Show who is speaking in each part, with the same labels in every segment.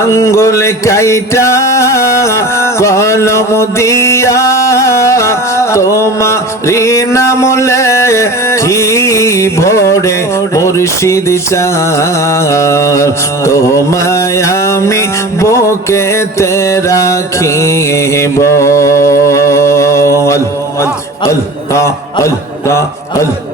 Speaker 1: আঙ্গুল কাইটা কলম দিয়া তোমারি নামলে কি ভোরে মুর্শিদ চার তোমায় আমি বুকেতে রাখিব। আল্লাহ আল্লাহ আল্লাহ।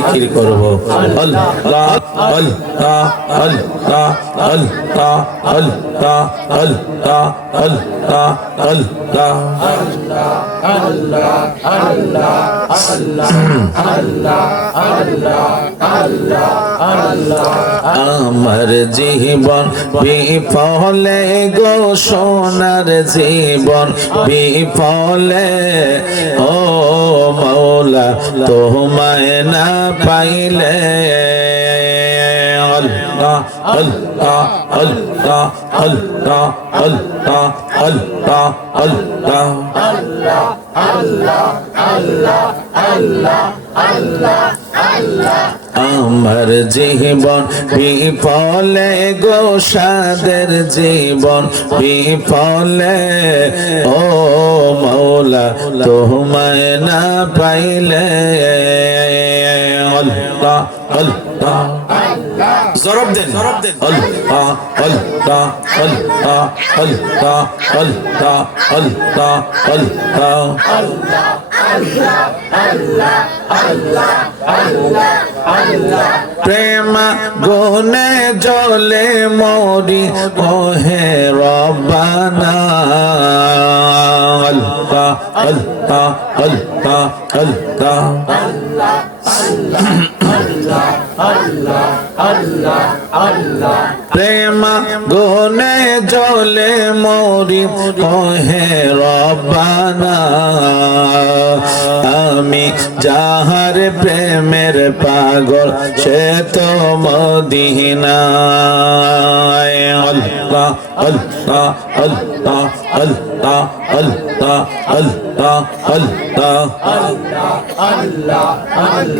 Speaker 1: জিকির করব। আল্লাহ আল্লাহ আল্লাহ আল্লাহ আল্লাহ আল্লাহ আল্লাহ আল্লাহ আমার জীবন বিফলে গো সোনার জীবন বিফলে। ও মৌলা, তোমায় না পাইলে আল্লাহ আল্লাহ আল্লাহ আল্লাহ আল্লাহ
Speaker 2: আল্লাহ আল্লাহ।
Speaker 1: আমার জীবন বিফলে গো, সাদের জীবন বিফলে। ও মৌলা তোমায় না পাইলে। আল্লাহ আল্লাহ জরব দেন। আল্লাহ আল্লাহ আল্লাহ আল্লাহ আল্লাহ
Speaker 2: আল্লাহ আল্লাহ।
Speaker 1: প্রেম গুনে জলে মরি ওহে রব্বানা। আল্লাহ আল্লাহ আল্লাহ আল্লাহ। প্রেম গুনে জলে মরি ওহে রব্বানা আমি যাহার প্রেমের পাগল সে তো মদিনায় আল্লাহ আল্লাহ আল্লাহ আল্লাহ আল্লাহ আল্লাহ
Speaker 2: আল্লাহ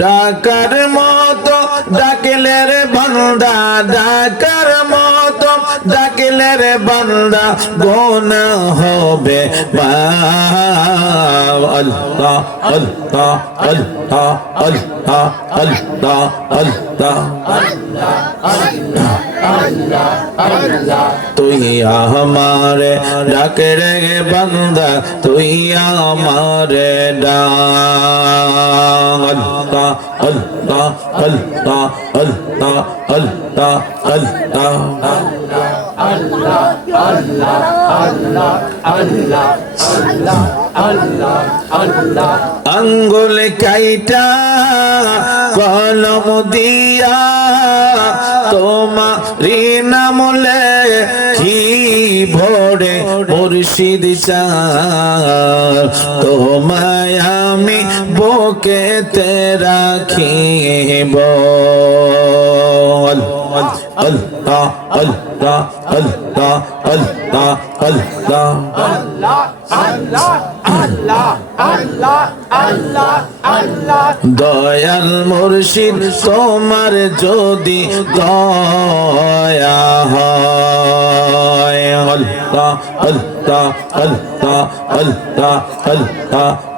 Speaker 1: ডাকার মতো ডাকলে রে বান্দা, ডাকার মতো ডাকলে রে বান্দা, গোনা হবে আল্লাহ আল্লাহ আল্লাহ আল্লাহ আল্লাহ আল্লাহ। তুই আমারে ডাক রে বান্দা, তুই আমারে ডাক। আল্লাহ আল্লাহ আল্লাহ আল্লাহ আল্লাহ
Speaker 2: আল্লাহ।
Speaker 1: আঙ্গুল কাইটা, কলম দিয়া তোমারি নামলে কি ভোরে মুর্শিদ চার তোমায় আমি বুকেতে রাখিব আল্লাহ আল্লাহ আল্লাহ الله الله الله
Speaker 2: الله الله. الله الله الله
Speaker 1: دايا المرشد سومر جودي دايا الله الله الله الله الله.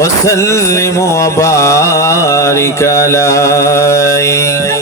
Speaker 1: وسلم وبارك عليه.